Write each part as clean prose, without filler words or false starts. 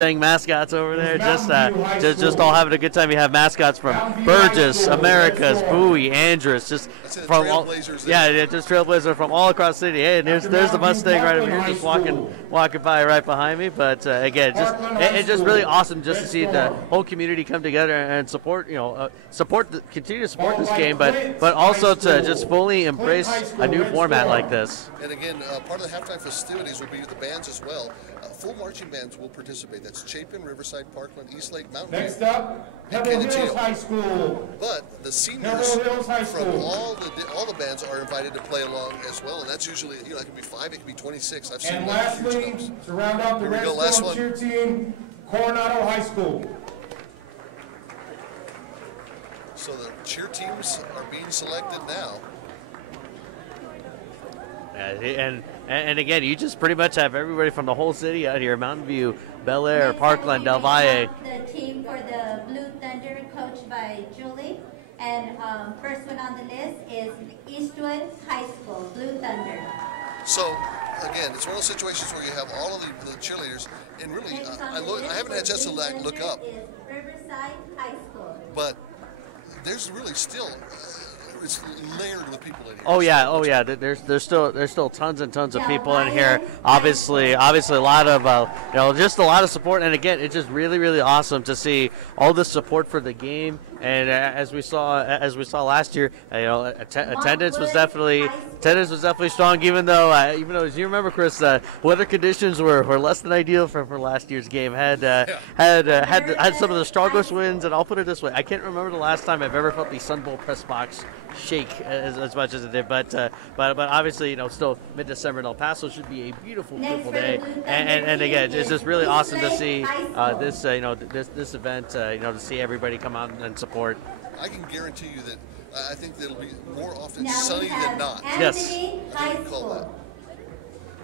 Dang mascots over there, just all having a good time. You have mascots from Burgess, Americas, Bowie, Andrus, just from all, yeah, just Trailblazer from all across the city. Hey, and there's the Mustang right over here, just walking by right behind me. But again, it's just really awesome just to see the whole community come together and support, continue to support this game, but also to just fully embrace a new format like this. And again, part of the halftime festivities will be with the bands as well. Full marching bands will participate. That's Chapin, Riverside, Parkland, Eastlake, Mountain View. Next up, Pebble Hills High School. But the seniors from all the bands are invited to play along as well, and that's usually, it can be 5, it can be 26. I've seen and lastly, to round out the Redstone cheer team, Coronado High School. So the cheer teams are being selected now. And again, you just pretty much have everybody from the whole city out here: Mountain View, Bel Air, Parkland, Del Valle. The team for the Blue Thunder, coached by Julie, and first one on the list is Eastwood High School, Blue Thunder. So again, it's one of those situations where you have all of the cheerleaders, and really, I haven't had a chance to look up. Is Riverside High School. But there's really still. It's layered with people in here. Oh yeah. There's still tons and tons of people in here. Obviously a lot of just a lot of support. And again, it's just really awesome to see all the support for the game. And as we saw last year, attendance was definitely strong. Even though as you remember, Chris, weather conditions were less than ideal for last year's game. Had some of the strongest winds. And I'll put it this way: I can't remember the last time I've ever felt the Sun Bowl press box shake as much as it did. But obviously, still mid-December in El Paso should be a beautiful day. And again, it's just really awesome to see this event. To see everybody come out and support. I can guarantee you that I think that it'll be more often sunny than not. Yes. Call that.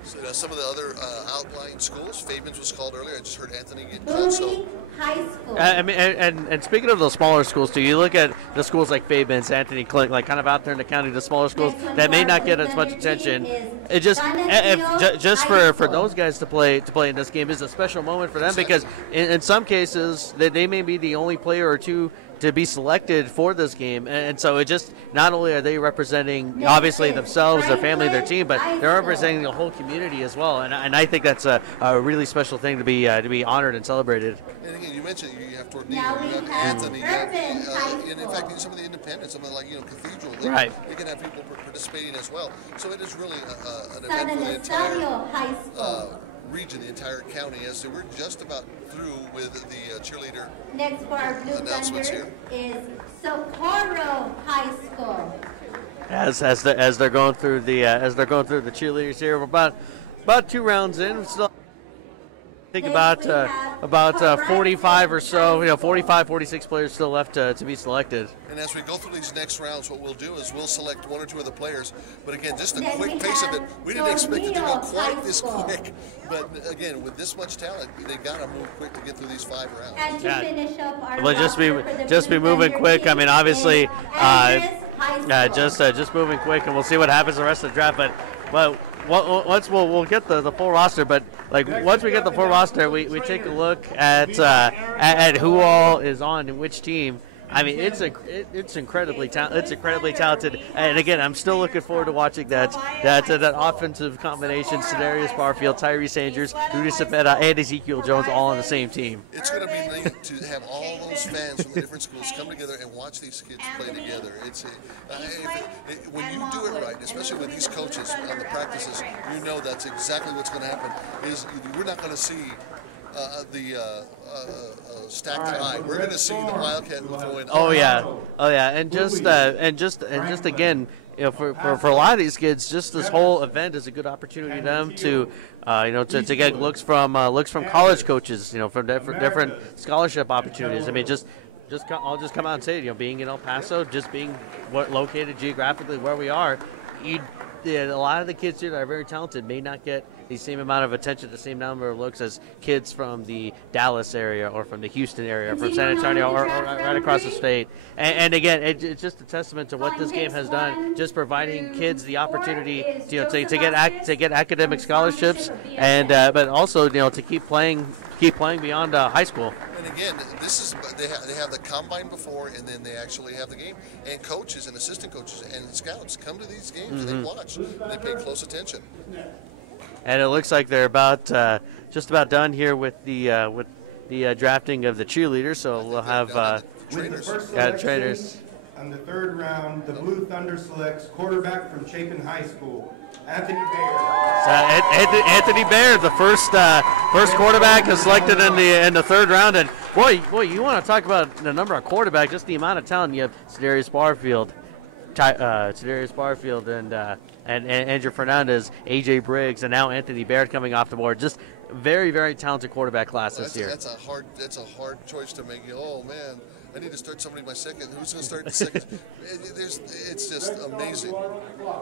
So, some of the other outlying schools, Fabian's was called earlier. I just heard Anthony get called. So. High School. And speaking of those smaller schools too, you look at the schools like Fabian's, Anthony Clint, like kind of out there in the county, the smaller schools that may not get as much attention. It just for those guys to play in this game is a special moment for them, because in some cases they may be the only player or two to be selected for this game, and so it just not only are they representing obviously themselves, their family, their team, but they're representing the whole community as well, and I think that's a really special thing to be honored and celebrated. And again, you mentioned you have Tornillo, you have Anthony, and in fact even some of the independents, something like Cathedral, they can have people participating as well. So it is really an event for the entire region, the entire county. So we're just about through with the cheerleader. Next for our Blue announcements Thunder here is Socorro High School. As they're going through the cheerleaders here, we're about 2 rounds in. We're still think about 45 or so, 45, 46 players still left to be selected. And as we go through these next rounds, what we'll do is we'll select 1 or 2 of the players. But again, just a quick pace of it. We didn't expect it to go quite this quick. But again, with this much talent, they got to move quick to get through these 5 rounds. And to finish up our well, just be moving quick. I mean, obviously, just moving quick, and we'll see what happens the rest of the draft. But once we'll get the full roster, but once we get the full roster, we take a look at who all is on which team. I mean, it's incredibly talented, and again, I'm still looking forward to watching that offensive combination: Cenarius Barfield, Tyrese Andrews, Rudy Cepeda, and Ezekiel Jones all on the same team. It's going to be neat to have all those fans from the different schools come together and watch these kids play together. When you do it right, especially with these coaches on the practices, you know that's exactly what's going to happen. We're not going to see the stacked high. We're going to see the Wildcat going. Oh yeah, and just again, for a lot of these kids, just this whole event is a good opportunity for them to to get looks from college coaches, from different scholarship opportunities. I mean, I'll just come out and say it, being in El Paso, just being located geographically where we are, a lot of the kids here that are very talented may not get the same amount of attention, the same number of looks as kids from the Dallas area or from the Houston area, from San Antonio, or right across the state. And again, it's just a testament to what this game has done, just providing kids the opportunity to get academic scholarships, and but also to keep playing beyond high school. And again, this is they have the combine before, and then they actually have the game. And coaches and assistant coaches and scouts come to these games and they watch. And they pay close attention. And it looks like they're about just about done here with the drafting of the cheerleaders. So we'll have trainers. On the third round, the Blue Thunder selects quarterback from Chapin High School, Anthony Baird. Anthony Baird, the first quarterback is selected in the third round. And boy, you want to talk about the number of quarterbacks, just the amount of talent. You have Cedarius Barfield, and Andrew Fernandez, AJ Briggs, and now Anthony Baird coming off the board. Just very, very talented quarterback class this year. That's a hard choice to make. Oh man, I need to start somebody my second. Who's going to start the second? It's just amazing.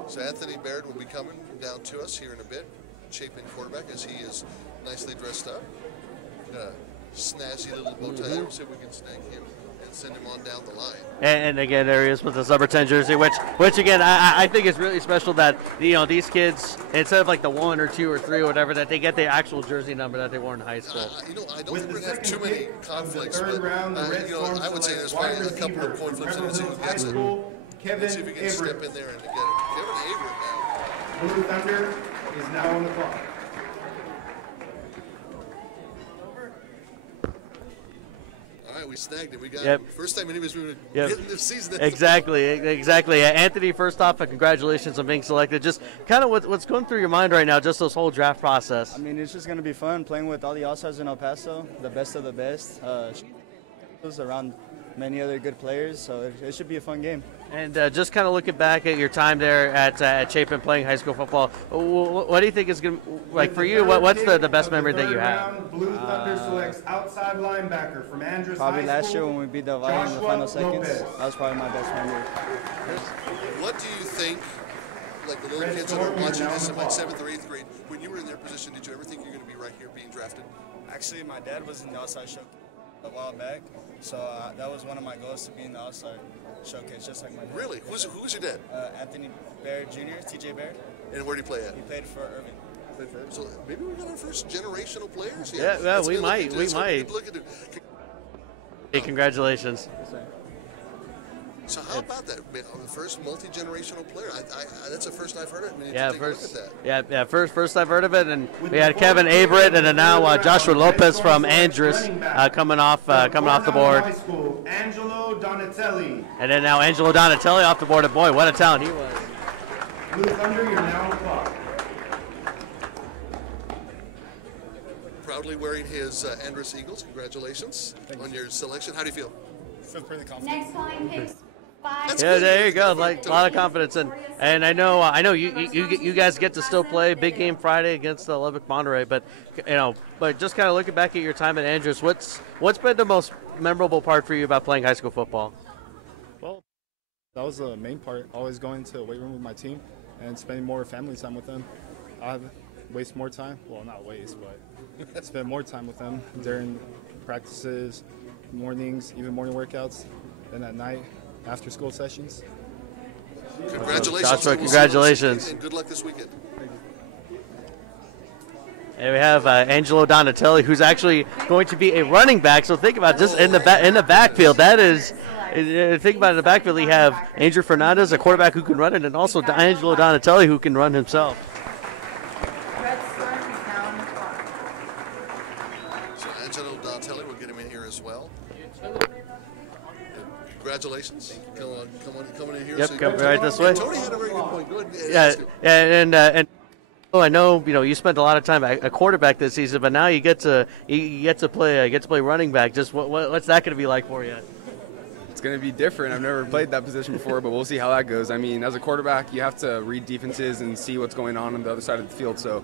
So Anthony Baird will be coming down to us here in a bit. Chapin quarterback, as he is nicely dressed up. Snazzy little bow tie there. We'll see if we can snag him and send him on down the line. And again, there he is with his number 10 jersey, which again, I think is really special that these kids, instead of like the 1 or 2 or 3 or whatever, that they get the actual jersey number that they wore in high school. I don't think we're going to have too many conflicts, but I would say there's probably a couple of coin flips in it. Let's see if we can step in there and get it. Kevin Averett now. Blue Thunder is now on the clock. All right, we snagged it. We got it. First time anybody's going to get in this season. Exactly. Anthony, first off, congratulations on being selected. Just kind of what's going through your mind right now, just this whole draft process. I mean, it's just going to be fun playing with all the All-Stars in El Paso, the best of the best. Around many other good players, so it should be a fun game. And just kind of looking back at your time there at Chapin playing high school football, what do you think is going to, like for you, what's the best memory that you have? Blue Thunder selects outside linebacker from Andrews Probably High last School, year when we beat the Valle in the final seconds. Lopez. That was probably my best memory. What do you think, like the little kids that are watching this in like 7th or 8th grade, when you were in their position, did you ever think you're going to be right here being drafted? Actually, my dad was in the outside showcase a while back, so that was one of my goals, to be in the outside showcase, just like my dad. Really? Who's your dad? Anthony Baird Jr., TJ Baird. And where did he play at? He played for Irving. So maybe we got our first generational players. Yeah, we might. Look at it. Hey, congratulations. So how about that? The first multi-generational player. That's the first I've heard of it. First I've heard of it, and we had Kevin Averett, and then now Joshua Lopez from Andrus coming off the board. Angelo Donatelli. And then now Angelo Donatelli off the board, and boy, what a talent he was. Blue Thunder, you're now on the clock. Proudly wearing his Andrus Eagles. Congratulations on your selection. How do you feel? I feel pretty confident. Next line picks 5. Yeah, there you go. Like a lot of confidence, and I know you guys get to still play big game Friday against the Lubbock Monterey, but just kind of looking back at your time at Andrus, what's been the most memorable part for you about playing high school football? Well, that was the main part. Always going to the weight room with my team and spending more family time with them. I waste more time. Well, not waste, but spend more time with them during practices, mornings, even morning workouts, then at night, after school sessions. Congratulations. Joshua, congratulations. And good luck this weekend. And we have Angelo Donatelli, who's actually going to be a running back. So think about just in the backfield. That is, think about it, in the backfield. We have Andrew Fernandez, a quarterback who can run it, and also Angelo Donatelli, who can run himself. So Angelo Donatelli, we'll get him in here as well. Congratulations. Come on in here. Yep, so come right this way. Tony had a very good point. Go ahead. And I know you spent a lot of time at quarterback this season, but now you get to play running back. Just what's that going to be like for you? It's going to be different. I've never played that position before, but we'll see how that goes. I mean, as a quarterback, you have to read defenses and see what's going on the other side of the field. So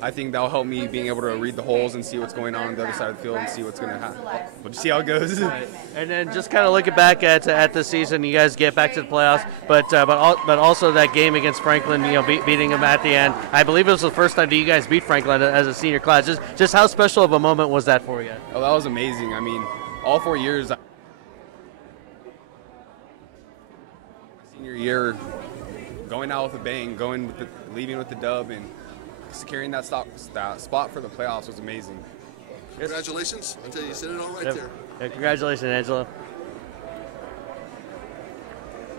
I think that'll help me being able to read the holes and see what's going on the other side of the field and see what's going to happen. We'll just see how it goes. And then just kind of looking back at the season, you guys get back to the playoffs, but also that game against Franklin, beating them at the end. I believe it was the first time that you guys beat Franklin as a senior class. Just how special of a moment was that for you? Oh, that was amazing. I mean, all 4 years, senior year, going out with a bang, leaving with the dub, and securing that spot for the playoffs was amazing. Congratulations. I'll tell you said it all right there. Yeah, congratulations, Angelo.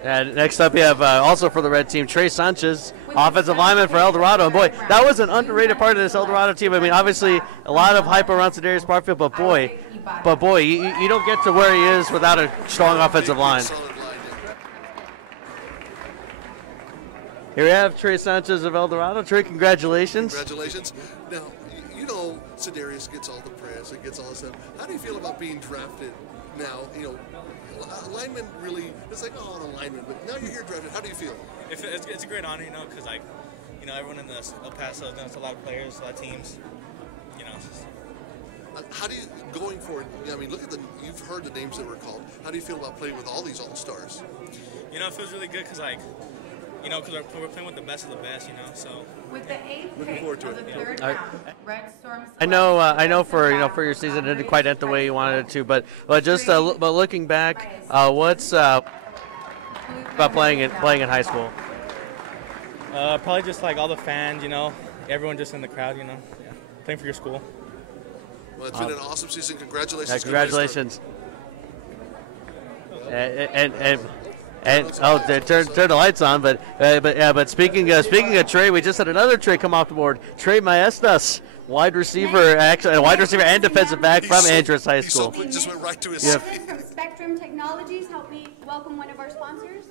And next up, we have also for the red team, Trey Sanchez, offensive lineman for El Dorado. And boy, that was an underrated part of this El Dorado team. I mean, obviously, a lot of hype around Cedarius Barfield, but boy, you don't get to where he is without a strong offensive line. Here we have Trey Sanchez of El Dorado. Trey, congratulations. Congratulations. Now, you know Cedarius gets all the press and gets all the stuff. How do you feel about being drafted now? A lineman really, it's like, oh, an lineman, but now you're here drafted. How do you feel? It's a great honor, because, everyone in El Paso knows a lot of players, a lot of teams, How do you, going forward, look at you've heard the names that were called. How do you feel about playing with all these all-stars? It feels really good because, because we're playing with the best of the best, so. With the 8th Looking pick forward to of it. the third round, Red Storm. I know for your season it didn't quite end the way you wanted it to, but looking back, what's about playing in high school? Probably just all the fans, everyone just in the crowd, playing for your school. Well, it's been an awesome season. Congratulations. Yeah, congratulations. They turned the lights on, but speaking of Trey, we just had another Trey come off the board. Trey Maestas, wide receiver and defensive back from Andrus High School. So quick, just went right to his From Spectrum Technologies, help me welcome one of our sponsors.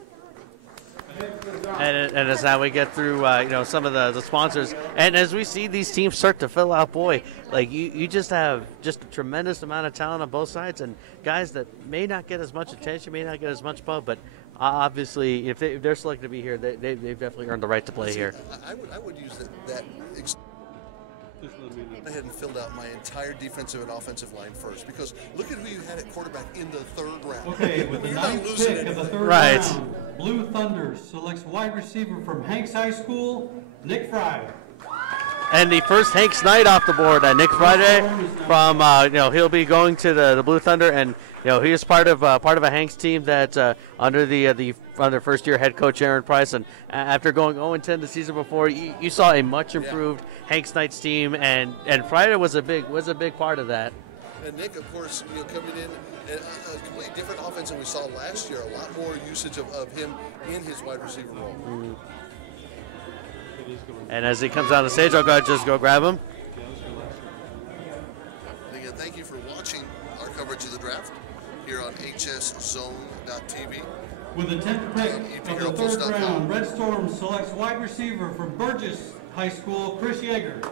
And as now we get through, some of the sponsors, and as we see these teams start to fill out, boy, you just have just a tremendous amount of talent on both sides, and guys that may not get as much attention, may not get as much pub, but obviously, if they're selected to be here, they've definitely earned the right to play here. I would use that I hadn't filled out my entire defensive and offensive line first, because look at who you had at quarterback in the third round. Okay, with the 9th pick of the third round, Blue Thunder selects wide receiver from Hanks High School, Nick Fry. And the first Hanks Knight off the board, Nick Friday, from he'll be going to the Blue Thunder, and he is part of a Hanks team that under first year head coach Aaron Price, and after going 0-10 the season before, you saw a much improved Hanks Knights team, and Friday was a big part of that. And Nick, of course, coming in a completely different offense than we saw last year. A lot more usage of him in his wide receiver role. Mm-hmm. And as he comes on the stage, I'll go grab him. And again, thank you for watching our coverage of the draft here on hszone.tv. With the 10th pick of the third round, Red Storm selects wide receiver from Burgess High School, Chris Yeager.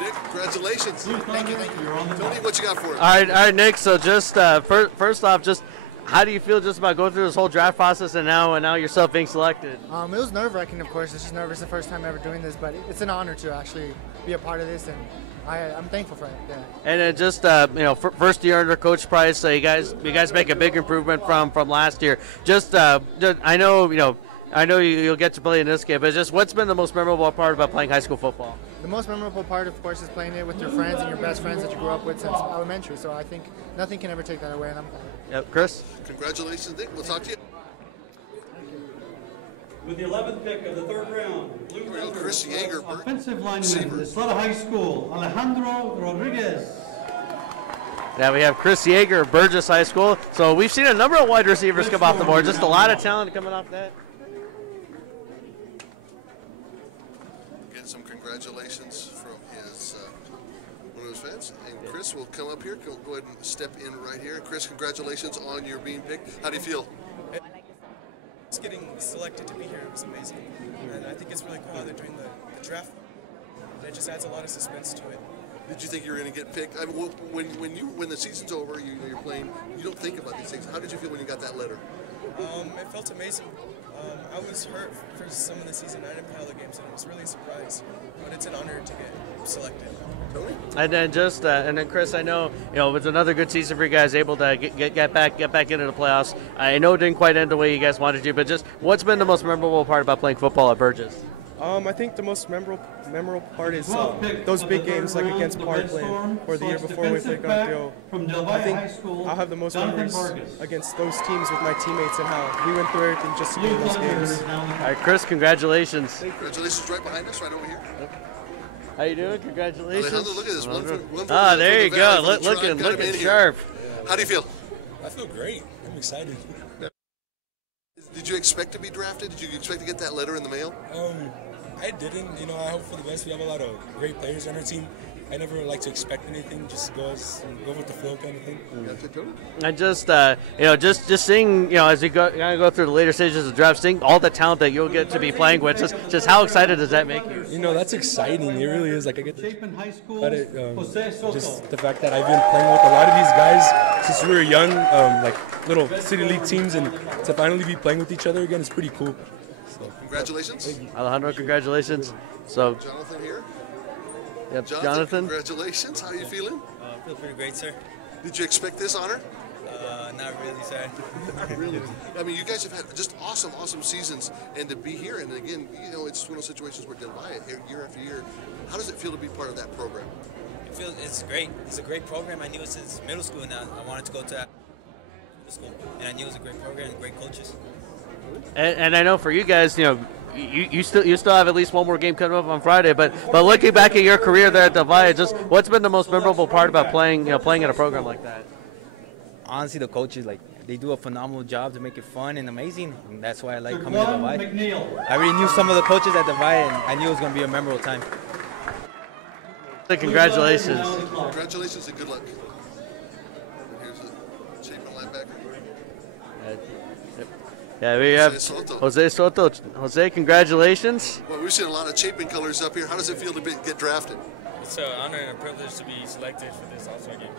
Nick, congratulations. Thank you. You're on the Tony, what you got for us? All right, Nick. So just first off, just how do you feel just about going through this whole draft process and now yourself being selected? It was nerve-wracking, of course. It's just nervous the first time ever doing this, but it's an honor to actually be a part of this, and I'm thankful for it. Yeah. And then just first year under Coach Price, you guys make a big improvement from last year. I know you'll get to play in this game, but just what's been the most memorable part about playing high school football? The most memorable part, of course, is playing it with your friends and your best friends that you grew up with since elementary. So I think nothing can ever take that away, and I'm glad. Yep, Chris. Congratulations, Nick. We'll talk to you. With the 11th pick of the third round, Blue Thunder, Chris Yeager, offensive lineman, Isleta High School, Alejandro Rodriguez. Now we have Chris Yeager of Burgess High School. So we've seen a number of wide receivers come off the board. Just a lot of talent coming off that. Get some congratulations from one of his fans. And Chris will come up here. Go ahead and step in right here. Chris, congratulations on your being picked. How do you feel? Just getting selected to be here was amazing. And I think it's really cool how they're doing the draft. It just adds a lot of suspense to it. Did you think you were going to get picked? I mean, when the season's over, you're playing, you don't think about these things. How did you feel when you got that letter? It felt amazing. I was hurt for some of the season. I didn't play all the games, and I was really surprised. But it's an honor to get selected. And then and then Chris, I know it was another good season for you guys, able to get back into the playoffs. I know it didn't quite end the way you guys wanted to, but just what's been the most memorable part about playing football at Burgess? I think the most memorable part is those big games like against Parkland or the year before we played Garfield. I think I'll have the most memories against those teams with my teammates and how we went through everything just to win those games. All right, Chris, congratulations. Congratulations right behind us, right over here. How you doing? Congratulations. Alejandro, look at this. One for there you go. Looking sharp. How do you feel? I feel great. I'm excited. Did you expect to be drafted? Did you expect to get that letter in the mail? I didn't. I hope for the best. We have a lot of great players on our team. I never like to expect anything. Just go with the flow kind of thing. And just just seeing as you go through the later stages of the draft, seeing all the talent that you'll get to be playing with, just how excited does that make you? That's exciting. It really is. Like I get to just the fact that I've been playing with a lot of these guys since we were young, like little city league teams, and to finally be playing with each other again is pretty cool. Congratulations. Alejandro, congratulations. So Jonathan here. Yep, Jonathan. Congratulations. How are you feeling? I feel pretty great, sir. Did you expect this honor? Not really, sir. Not really. I mean, you guys have had just awesome seasons, and to be here, and again, it's one of those situations where Delvalle year after year. How does it feel to be part of that program? It's great. It's a great program. I knew it since middle school, and I wanted to go to middle school, and I knew it was a great program and great coaches. And I know for you guys, you still have at least one more game coming up on Friday. But looking back at your career there at Delvalle, just what's been the most memorable part about playing in a program like that? Honestly, the coaches they do a phenomenal job to make it fun and amazing. And that's why I like coming to Delvalle. I already knew some of the coaches at Delvalle, and I knew it was going to be a memorable time. Congratulations. Congratulations and good luck. Here's a Chapin linebacker. Yeah, we have Jose Soto. Jose, congratulations. Well, we've seen a lot of Chapin colors up here. How does it feel to get drafted? It's an honor and a privilege to be selected for this All-Star game.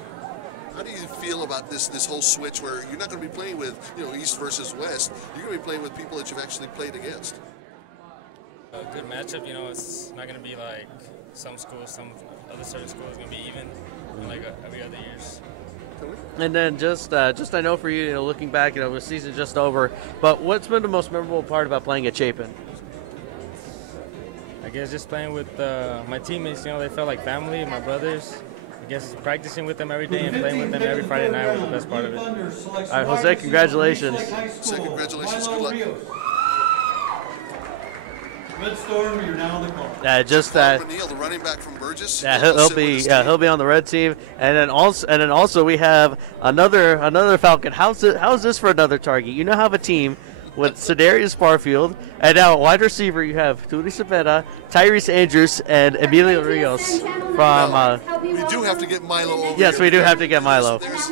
How do you feel about this whole switch where you're not going to be playing with East versus West? You're going to be playing with people that you've actually played against. A good matchup. It's not going to be like some schools, some other certain schools. It's going to be even like every other years. And then just I know for you, looking back, the season's just over. But what's been the most memorable part about playing at Chapin? I guess just playing with my teammates. They felt like family, my brothers. I guess practicing with them every day and playing with them every Friday night was the best part of it. All right, Jose, congratulations. Jose, congratulations. Good luck. Midstorm, you're now on the call. Yeah, just O'Neal, the running back from Burgess. Yeah, he'll be on the red team, and then also we have another Falcon. How's this for another target? You now have a team with Cedarius Barfield, and now at wide receiver you have Turi Cepeda, Tyrese Andrews, and Emilio Rios from. We do have to get Milo over. Yes, here. We do have to get Milo. There's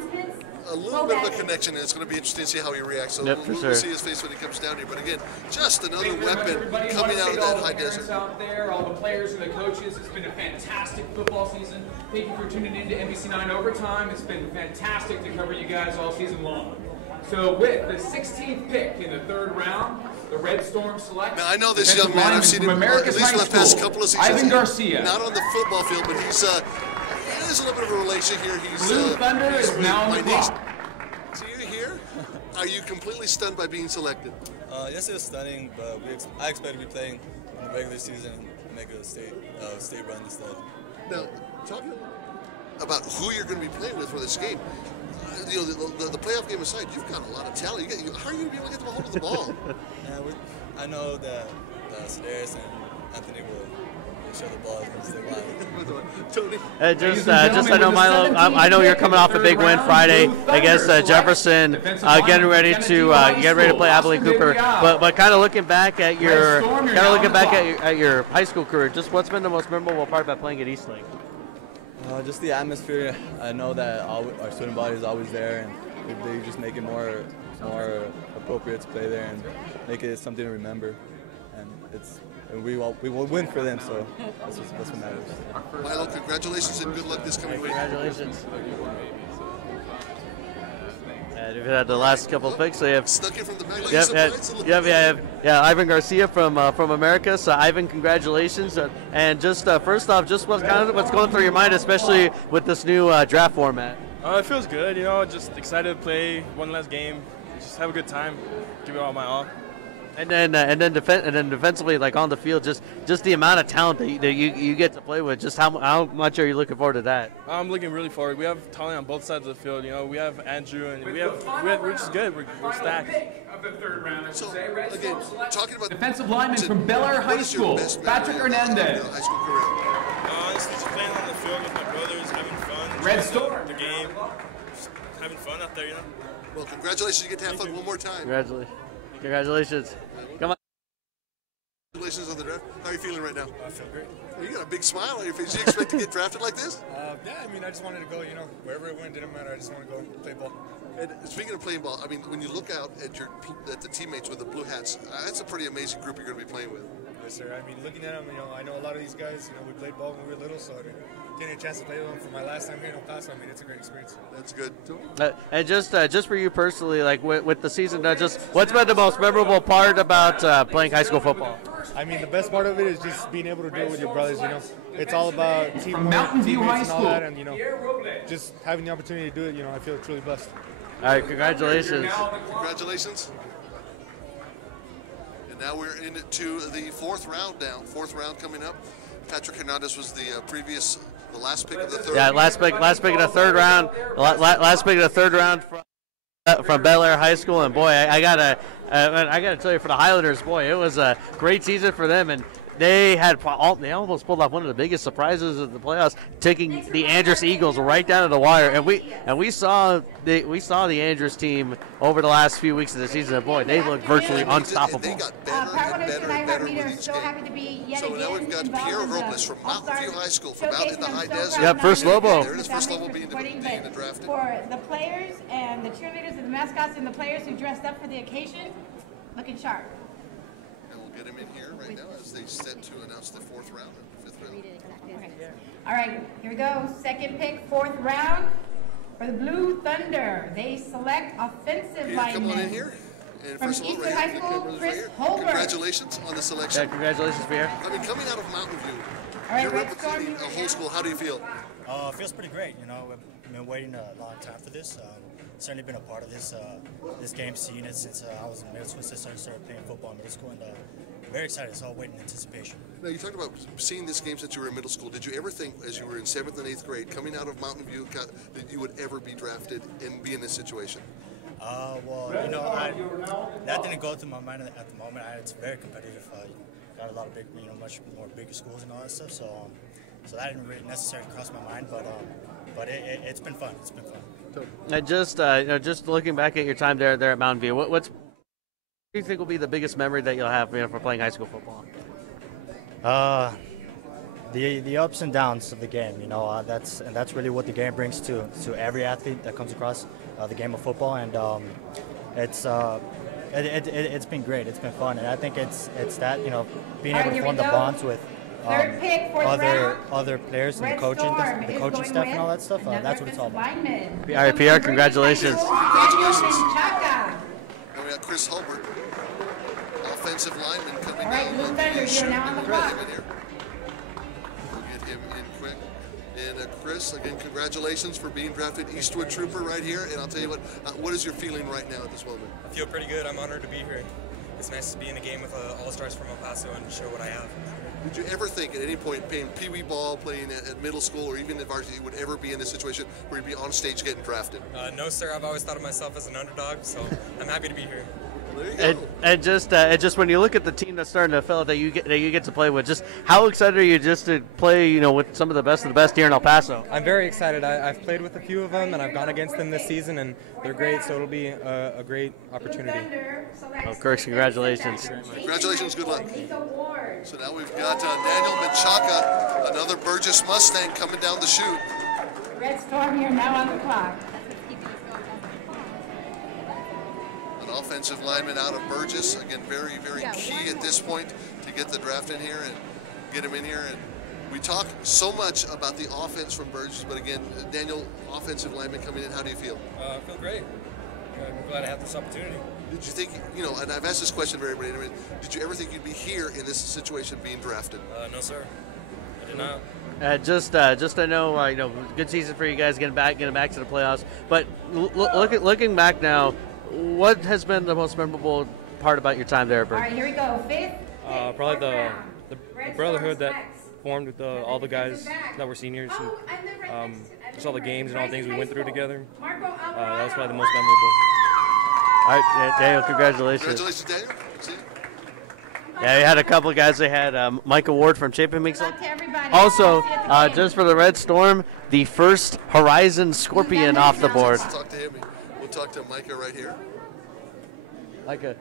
a little bit of a connection, and it's going to be interesting to see how he reacts. So we'll see his face when he comes down here. But again, just another weapon coming out of that high desert. Out there, all the players and the coaches. It's been a fantastic football season. Thank you for tuning in to NBC9 Overtime. It's been fantastic to cover you guys all season long. So with the 16th pick in the third round, the Red Storm selects. Now I know this young man. I've seen him at least for the past couple of seasons. Ivan Garcia. Not on the football field, but there's a little bit of a relation here. Blue Thunder is now on the clock. So you're here. Are you completely stunned by being selected? Yes, it was stunning, but I expect to be playing in the regular season and make a state run instead. Now, talking about who you're going to be playing with for this game. The playoff game aside, you've got a lot of talent. How are you going to be able to get the hold of the ball? I know that Cedarius and Anthony will share the ball as they want. Just I know Milo. I know you're coming off a big win Friday against Jefferson, getting ready to play Abilene Cooper. But kind of looking back at your high school career, just what's been the most memorable part about playing at Eastlake? Just the atmosphere. I know that our student body is always there, and they just make it more appropriate to play there and make it something to remember. And we will win for them, so that's what matters. Milo, congratulations and good luck this coming week. Congratulations. Yeah, you've had the last couple of picks. So you have snuck in from the back. Yeah, Ivan Garcia from America. So Ivan, congratulations. And just first off, just what's going through your mind, especially with this new draft format? It feels good, just excited to play one last game, just have a good time, give it all my all. And then defensively, like on the field, just the amount of talent that you get to play with. Just how much are you looking forward to that? I'm looking really forward. We have talent on both sides of the field. We have Andrew, and we're just good. We're stacked. So again, talking about defensive lineman from Bel Air High School, Patrick Hernandez. High school career. Honestly, just playing on the field with my brothers, having fun. Red Storm. The game, just having fun out there, Well, congratulations! You get to have fun one more time. Congratulations! Come on. Congratulations on the draft. How are you feeling right now? I feel great. You got a big smile on your face. Did you expect to get drafted like this? Yeah, I just wanted to go, wherever it went, didn't matter. I just want to go play ball. And speaking of playing ball, when you look out at the teammates with the blue hats, that's a pretty amazing group you're going to be playing with. Yes, sir. Looking at them, I know a lot of these guys. We played ball when we were little, so getting a chance to play with them for my last time here in El Paso, it's a great experience. That's good. And just for you personally, like with the season, just what's been the most memorable part about playing high school football? The best part of it is just being able to do it with your brothers. It's all about teamwork, Mountain View High and all School. that, and just having the opportunity to do it. I feel truly blessed. All right, congratulations. Congratulations. And now we're into the fourth round now. Fourth round coming up. Patrick Hernandez was the last pick of the third. Yeah, last pick of the third round. Last pick of the third round from Bel Air High School, and boy, I gotta tell you, for the Highlanders, boy, it was a great season for them, and they almost pulled off one of the biggest surprises of the playoffs, taking the Andrus Eagles right down to the wire, and we saw the Andrus team over the last few weeks of the season, and boy, they looked virtually unstoppable. They got better and better with each game. So now we've got Pierre Robles from Mountain View High School, from out in the high desert. Yep, first Lobo. There it is, first Lobo being drafted. For the players and the cheerleaders and the mascots and the players who dressed up for the occasion, looking sharp. And we'll get him in here right now as they set to announce the fourth round and fifth round. All right, here we go. Second pick, fourth round for the Blue Thunder. They select offensive lineman. Come on in here. And from first of all, Eastern High School, Chris Holbert. Congratulations on the selection. Yeah, congratulations, Pierre. Coming out of Mountain View, all right, you're representing a whole school. How do you feel? Feels pretty great. We've been waiting a long time for this. Certainly been a part of this game, seeing it since I was in middle school, since I started playing football in middle school, and very excited. It's all waiting in anticipation. Now, you talked about seeing this game since you were in middle school. Did you ever think, as you were in 7th and 8th grade, coming out of Mountain View, that you would ever be drafted and be in this situation? That didn't go through my mind at the moment. It's very competitive. Got a lot of big, much more bigger schools and all that stuff. So that didn't really necessarily cross my mind. But it's been fun. It's been fun. And just looking back at your time there at Mountain View, what do you think will be the biggest memory that you'll have for playing high school football? The ups and downs of the game, that's really what the game brings to every athlete that comes across the game of football, and it's been great. It's been fun, and I think it's that being able to form the bonds with other players and the coaching staff and all that stuff. That's what it's all about. All right, Pierre, congratulations. Congratulations. And we got Chris Hulbert, offensive lineman, coming down. Blue Thunder, you're now on the clock. We'll get him in quick. And Chris, again, congratulations for being drafted Eastwood Trooper right here. And I'll tell you what is your feeling right now at this moment? I feel pretty good. I'm honored to be here. It's nice to be in a game with all-stars from El Paso and show what I have. Did you ever think at any point playing pee-wee ball, playing at middle school, or even at varsity, you would ever be in this situation where you'd be on stage getting drafted? No, sir. I've always thought of myself as an underdog, so I'm happy to be here. Well, there you go. And just when you look at the team that's starting to fill that you get to play with, just how excited are you just to play with some of the best here in El Paso? I'm very excited. I've played with a few of them and I've gone against them this season, and they're great. So it'll be a great opportunity. Oh, Kirk, congratulations! Congratulations, good luck. So now we've got Daniel Menchaca, another Burgess Mustang coming down the chute. Red Storm, you're now on the clock. An offensive lineman out of Burgess. Again, very, very key at this point to get the draft in here and get him in here. And we talk so much about the offense from Burgess, but again, Daniel, offensive lineman coming in, how do you feel? I feel great. I'm glad I have this opportunity. Did you think, you know, and I've asked this question to everybody, did you ever think you'd be here in this situation being drafted? No, sir. I did not. Just I know, you know, good season for you guys getting back to the playoffs. But looking back now, what has been the most memorable part about your time there, Bert? All right, here we go. Fifth. Probably the brotherhood that formed with all the guys that were seniors. And, just all the games and all the things we went through together. That was probably the most memorable. All right, Daniel, congratulations. Congratulations, Daniel. See you. Yeah, we had a couple of guys. They had Micah Ward from Chapin Mix. Also, just for the Red Storm, the first Horizon Scorpion off the board. Let's talk to him. We'll talk to Micah right here. Micah,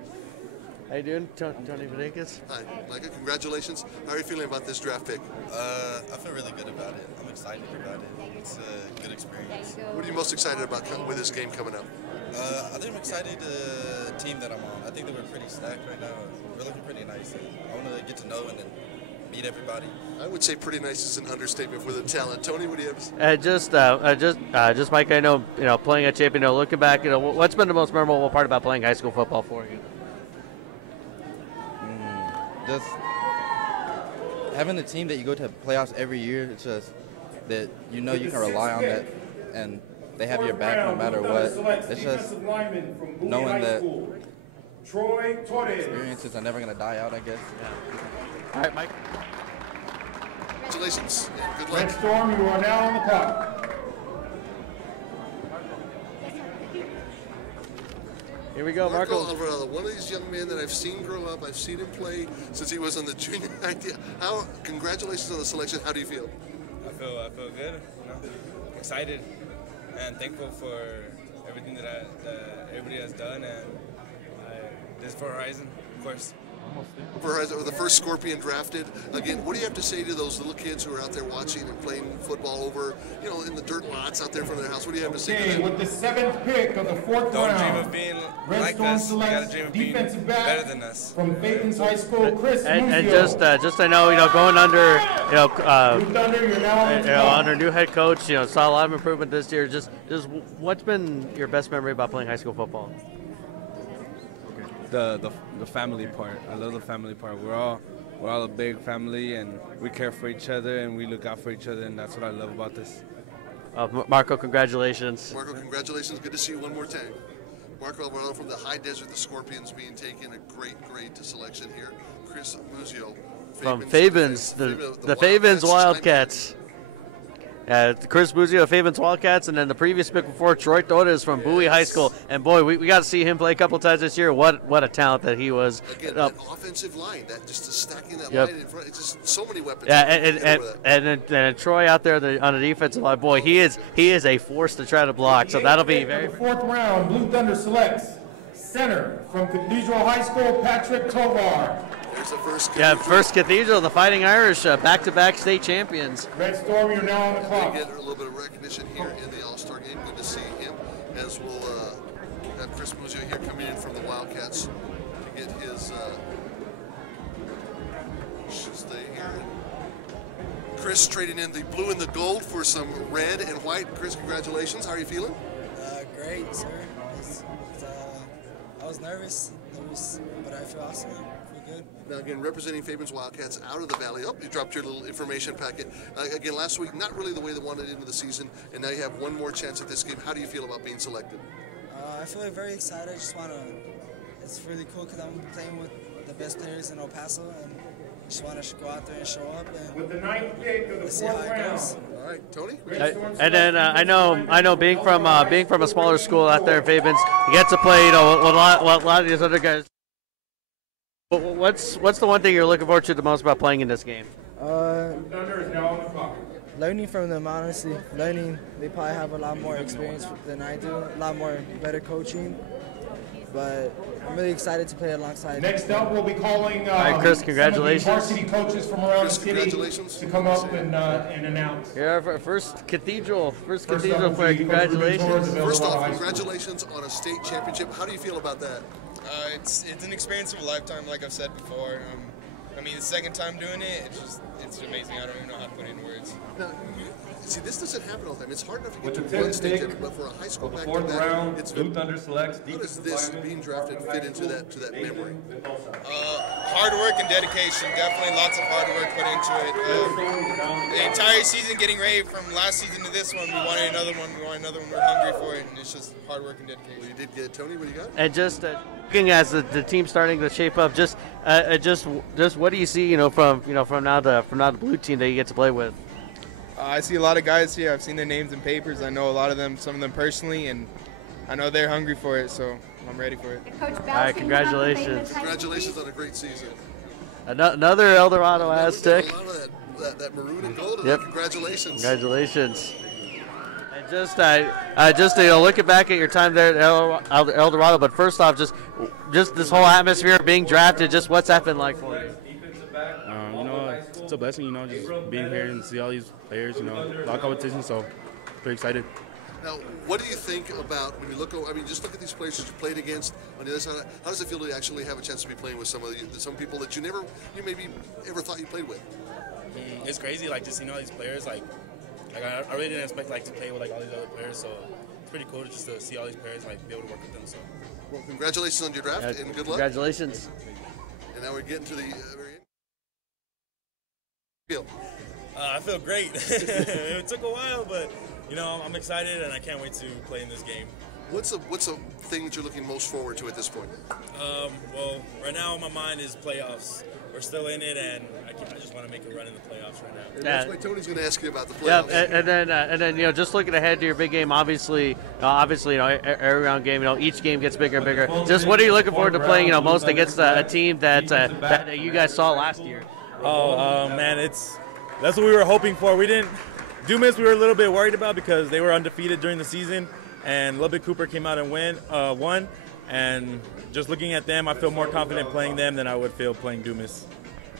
how you doing? Tony Venegas. Hi, Micah. Congratulations. How are you feeling about this draft pick? I feel really good about it. I'm excited about it. It's a good experience. What are you most excited about with this game coming up? I think I'm excited the team that I'm on. I think that we're pretty stacked right now. We're looking pretty nice. I want to get to know and then meet everybody. I would say pretty nice is an understatement for the talent. Tony, what do you have to say? Just Mike, I know, playing at Chapin, looking back, what's been the most memorable part about playing high school football for you? Just having a team that you go to playoffs every year. It's just that you know you can rely on that, and they have your back no matter what. It's just knowing that experiences are never going to die out, I guess. All right, Mike. Congratulations. Good luck. Red Storm, you are now on the clock. Here we go, Marco. Alvarado, one of these young men that I've seen grow up. I've seen him play since he was on the junior idea. Congratulations on the selection. How do you feel? I feel good. Excited and thankful for everything that everybody has done, and this is for Horizon, of course. For Horizon, the first Scorpion drafted. Again, what do you have to say to those little kids who are out there watching and playing football over, in the dirt lots out there in front of their house? What do you have to say to them? With the 7th pick of the 4th round, Don't dream of being like us. You gotta dream of being better than us. From Faithens High School, Chris and just I know, going under, under new head coach, saw a lot of improvement this year. Just what's been your best memory about playing high school football? The family part. I love the family part. We're all a big family, and we care for each other, and we look out for each other, and that's what I love about this. Marco, congratulations. Marco, congratulations. Good to see you one more time. Marco Alvarado from the High Desert, the Scorpions being taken. A great selection here. Chris Muzio. From Favens, the Favens Wildcats. Chris Muzio of Favens Wildcats, and then the previous pick before, Troy Torres from Bowie High School. And boy, we got to see him play a couple times this year. What a talent that he was. Again, that offensive line, just stacking that line in front, it's just so many weapons. Yeah, and Troy out there on the defensive line, boy, he is a force to try to block. So that'll be very. The 4th round, Blue Thunder selects center from Cathedral High School, Patrick Tovar. There's the first Cathedral. First Cathedral, the Fighting Irish, back-to-back state champions. Red Storm, you're now on the clock. They get a little bit of recognition here in the All-Star game. Good to see him, as we'll have Chris Muzio here coming in from the Wildcats to get his stay here. Chris trading in the blue and the gold for some red and white. Chris, congratulations. How are you feeling? Great, sir. I was nervous, but I feel awesome. Good. Now, again, representing Fabian's Wildcats out of the Valley. Oh, you dropped your little information packet. Again, last week, not really the way they wanted into the season, and now you have one more chance at this game. How do you feel about being selected? I feel very excited. I just want to, it's really cool because I'm playing with the best players in El Paso, and just want to go out there and show up. And with the 9th pick of the 4th round. All right, Tony. And then I know being from a smaller school out there in Favens, you get to play, with a lot of these other guys. What's the one thing you're looking forward to the most about playing in this game? Thunder is now on the clock. Learning from them, honestly. They probably have a lot more experience than I do, a lot more better coaching. But I'm really excited to play alongside. Next up, we'll be calling all right, Chris, congratulations. Some of the varsity coaches from around the city to come up and announce. Yeah, first Cathedral player, congratulations. First off, congratulations on a state championship. How do you feel about that? It's an experience of a lifetime, like I've said before. The second time doing it, it's amazing. I don't even know how to put it in words. Now, See, this doesn't happen all the time. It's hard enough to get With to the one stage, 10th pick but for a high school of the back-to-back, fourth round, it's Blue Thunder selects how does defensive this lineman being drafted fit into that memory? Hard work and dedication. Definitely lots of hard work put into it. The entire season getting ready from last season to this one, we wanted another one. We wanted another one. We're hungry for it, and it's just hard work and dedication. Well, you did get Tony. What do you got? And just looking as the team starting to shape up, just what do you see, from now the blue team that you get to play with? I see a lot of guys here. I've seen their names in papers. I know a lot of them, some of them personally, and I know they're hungry for it, so I'm ready for it. All right, congratulations. Congratulations on a great season. Another El Dorado Aztec. A lot of that maroon and gold. Yep. Congratulations. Congratulations. And just looking back at your time there at El Dorado, but first off, just this whole atmosphere being drafted, just what's that been like for you? It's a blessing, just being here and see all these players, a lot of competition, so pretty excited. Now, what do you think about when you look over? I mean, just look at these players that you played against on the other side. How does it feel to actually have a chance to be playing with some people that you maybe ever thought you played with? It's crazy, just all these players. I really didn't expect to play with all these other players, so it's pretty cool just to see all these players be able to work with them. So, well, congratulations on your draft and good luck. Congratulations. And now we're getting to the very end. I feel great. It took a while, but I'm excited and I can't wait to play in this game. What's a thing that you're looking most forward to at this point? Well, right now my mind is playoffs. We're still in it, and I just want to make a run in the playoffs right now. And that's why Tony's going to ask you about the playoffs. Yeah, and then just looking ahead to your big game, obviously, every round game, each game gets bigger and bigger. Just what are you looking forward to playing, most against a team that you guys saw last year? Man, that's what we were hoping for. Dumas we were a little bit worried about because they were undefeated during the season, and Lubbock Cooper came out and won. And just looking at them, I feel more confident playing them than I would feel playing Dumas.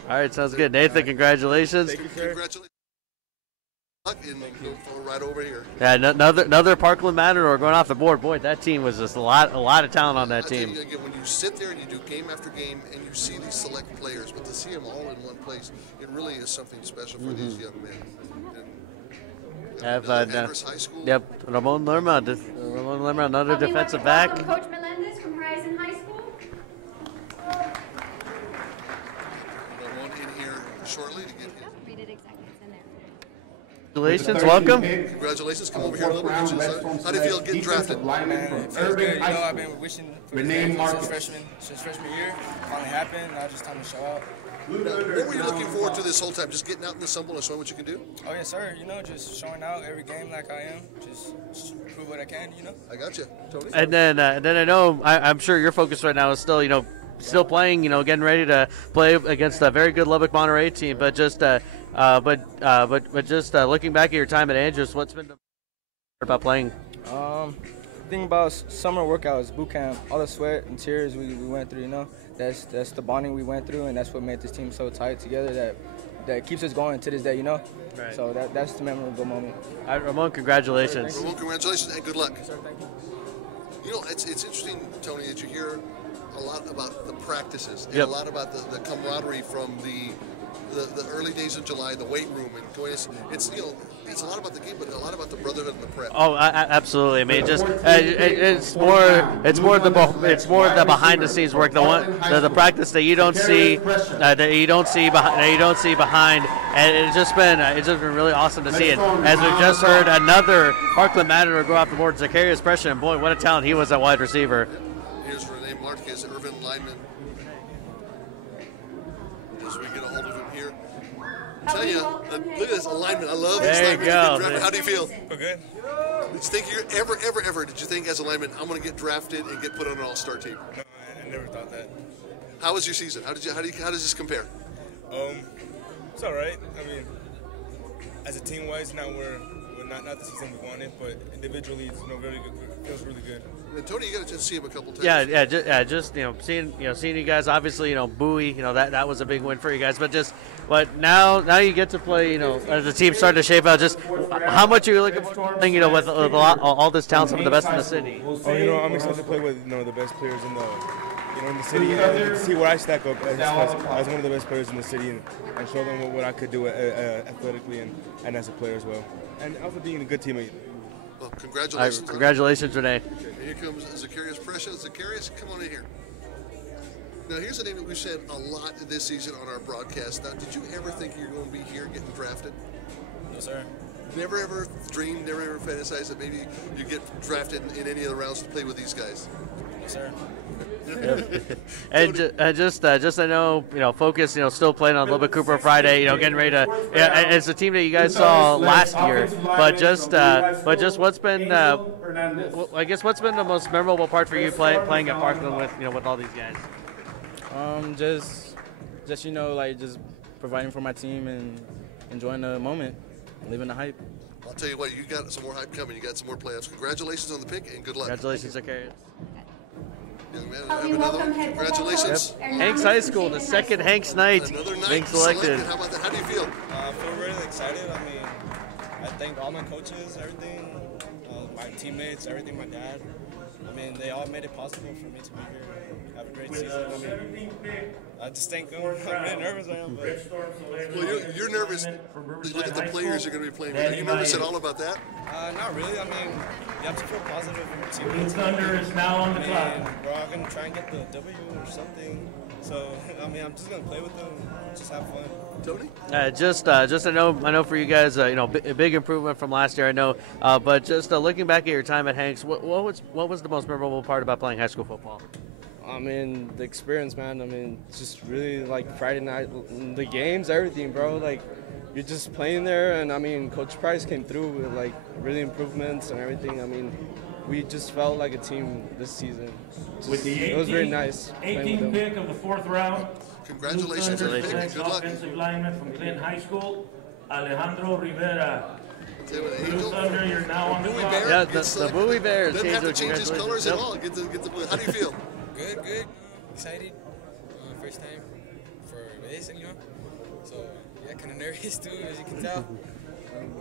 All right, sounds good. Nathan, congratulations. Thank you, sir. Congratulations. And go right over here. Yeah, another Parkland Matador going off the board. Boy, that team was just a lot of talent on that team. Again, when you sit there and you do game after game and you see these select players, but to see them all in one place, it really is something special for these young men. Andrews High School. Yep, Ramon Lerma, another defensive back. Coach Melendez from Horizon High School. Ramon in here shortly to get his. Read it exactly. It's in there. Congratulations, welcome. Congratulations, come over here a little bit. How do you feel getting drafted? It feels good. I've been wishing for this since freshman year. Finally happened. Now just time to show out. What were you looking forward to this whole time? Just getting out in the stumble and showing what you can do? Oh, yes, sir. Just showing out every game like I am. Just prove what I can, I got you, Tony. And then I know, I'm sure your focus right now is still, still playing, getting ready to play against a very good Lubbock Monterey team. But just, looking back at your time at Andrews, what's been about playing? The thing about summer workouts, boot camp, all the sweat and tears we went through, that's the bonding we went through, and that's what made this team so tight together that keeps us going to this day, Right. So that's the memorable moment. All right, Ramon, congratulations. Ramon, congratulations and good luck. Yes, sir, thank you. It's interesting, Tony, that you hear a lot about the practices and Yep. a lot about the camaraderie from the early days of July, the weight room, and going. It's a lot about the game, but a lot about the brotherhood and the prep. Oh, absolutely. I mean, it's more the behind the scenes work, the practice that you don't see behind, and it's just been really awesome to see it. As we've just heard another Parkland Matador go off the board, Zacharias Preston, and boy, what a talent he was at wide receiver. Here's Rene Marquez, Irvin lineman. As we get a hold of him here. I'm telling you, look at this alignment. I love this There you alignment. go. How do you feel? Feel good. Did you think ever, did you think as a lineman, I'm going to get drafted and get put on an all-star team? No, I never thought that. How was your season? How does this compare? It's all right. I mean, as a team-wise, now we're not the season we wanted, but individually, it's very good. It feels really good. And Tony, you got a chance to see him a couple times. Just seeing you guys. Obviously, Bowie, that was a big win for you guys. But now you get to play. As the team started to shape out. Just how much are you looking for? With all this talent, some of the best in the city. I'm excited to play with the best players in in the city, and to see where I stack up as one of the best players in the city, and show them what I could do athletically and as a player as well, and also being a good teammate. Well, congratulations. Congratulations, Renee. And here comes Zacharias Prescia. Zacharias, come on in here. Now, here's a name that we've said a lot this season on our broadcast. Now, did you ever think you were going to be here getting drafted? No, sir. Never ever dreamed, never ever fantasized that maybe you get drafted in any of the rounds to play with these guys? No, sir. And just I know, Focus, still playing on Lubbock Cooper Friday, getting ready to. It's a team that you guys saw last year, but just what's been, I guess what's been the most memorable part for you playing at Parkland with all these guys? Just just providing for my team and enjoying the moment, living the hype. I'll tell you what, you got some more hype coming. You got some more playoffs. Congratulations on the pick and good luck. Congratulations, Zacharias. Young man, have another one. Congratulations. Yep. Hanks High School, the second Hanks night being selected. How about that? How do you feel? I feel really excited. I mean, I thank all my coaches, everything, my teammates, everything, my dad. I mean, they all made it possible for me to be here and have a great season. I mean, I just thank them. I'm really nervous right now. Well, you're nervous. Look at the players you're going to be playing with. Are you nervous at all about that? Not really. I mean, you have to feel positive in your team. Blue Thunder is now on the clock. We're all going to try and get the W or something. So, I mean, I'm just going to play with them, just have fun. Tony? Just I know for you guys, a big improvement from last year. I know, but just looking back at your time at Hanks, what was the most memorable part about playing high school football? I mean, the experience, man. I mean, it's just really like Friday night, the games, everything, bro. Like, you're just playing there, and I mean, Coach Price came through with like really improvements and everything. I mean, we just felt like a team this season. It was very nice. 18th pick of the 4th round. Congratulations on the pick and good luck. Offensive lineman from Clinton High School, Alejandro Rivera. Blue Thunder, you're now on the clock. Yeah, the Bowie Bears. Doesn't have to change his colors at all. Get the blue. How do you feel? Good. Excited. First time for this, So, yeah, kind of nervous too, as you can tell.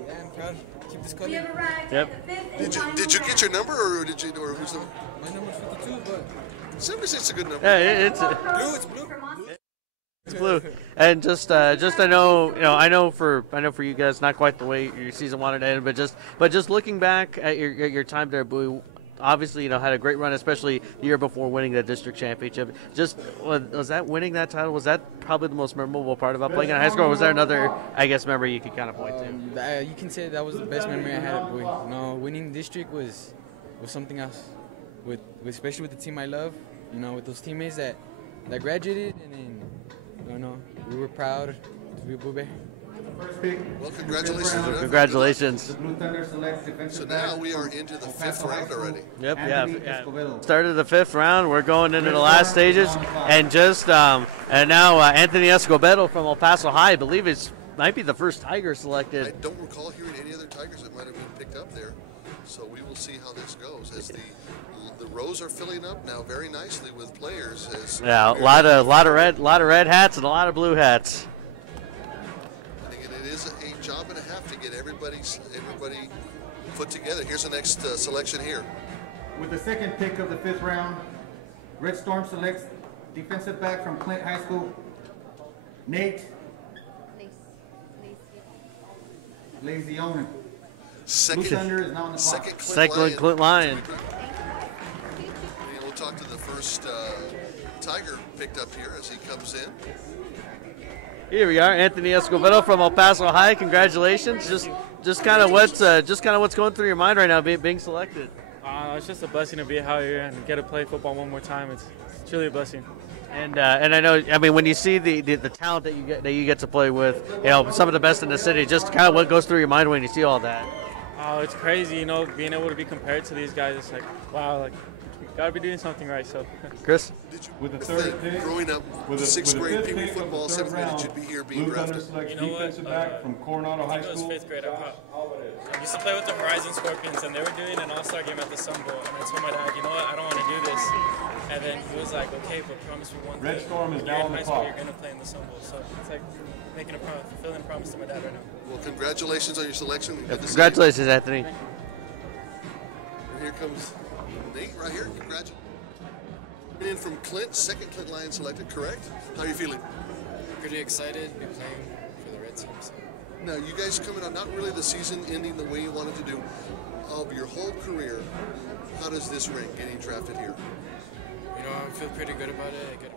Yeah, I'm proud. Keep this color. Yep. Did you get your number, or who's the? My number's 52, but 76 is a good number. Yeah, it's blue. It's blue. It's blue. And just I know for you guys, not quite the way your season wanted to end, but just looking back at your time there, Bowie. Obviously, had a great run, especially the year before winning the district championship. Just was that winning that title? Was that probably the most memorable part about playing in high school? Or was there another, memory you could kind of point to? You can say that was the best memory I had at Bowie. Winning district was something else. Especially with the team I love, with those teammates that graduated, and then we were proud to be a Blue Bear. Well, congratulations. Congratulations. So now we are into the 5th round already. Yep, yeah. Started the 5th round. We're going into the last stages. And and now Anthony Escobedo from El Paso High, I believe might be the first Tiger selected. I don't recall hearing any other Tigers that might have been picked up there. So we will see how this goes as the rows are filling up now very nicely with players. Yeah, a lot of red hats and a lot of blue hats. It is a job and a half to get everybody put together. Here's the next selection here. With the 2nd pick of the 5th round, Red Storm selects defensive back from Clint High School, Nate Lazione. Second Thunder is now on the clock. Second Clint Lion. We'll talk to the first Tiger picked up here as he comes in. Here we are, Anthony Escobedo from El Paso High. Congratulations! Just kind of what's going through your mind right now, being selected. It's just a blessing to be out here and get to play football one more time. It's truly a blessing. And I know, when you see the talent that you get to play with, some of the best in the city, just kind of what goes through your mind when you see all that. Oh, it's crazy, being able to be compared to these guys. It's like, wow, like, gotta be doing something right. So, Chris, with the 3rd pick, growing up with 6th grade Pee Wee football, 7th grade, it should be here being drafted. Defensive back from Coronado High School. I think it was 5th grade. I used to play with the Horizon Scorpions, and they were doing an all-star game at the Sun Bowl. And I told my dad, I don't want to do this. And then he was like, okay, but promise me one thing. Red Storm is now on the clock. You're going to play in the Sun Bowl. So it's like making a promise, fulfilling a promise to my dad right now. Well, congratulations on your selection. Congratulations, Anthony. And here comes Nate right here. Congratulations. In from Clint, second Clint Lion selected, correct? How are you feeling? Pretty excited to be playing for the Red Team. So. Now, you guys coming on, not really the season ending the way you wanted to do. Of your whole career, how does this rank getting drafted here? You know, I feel pretty good about it. I got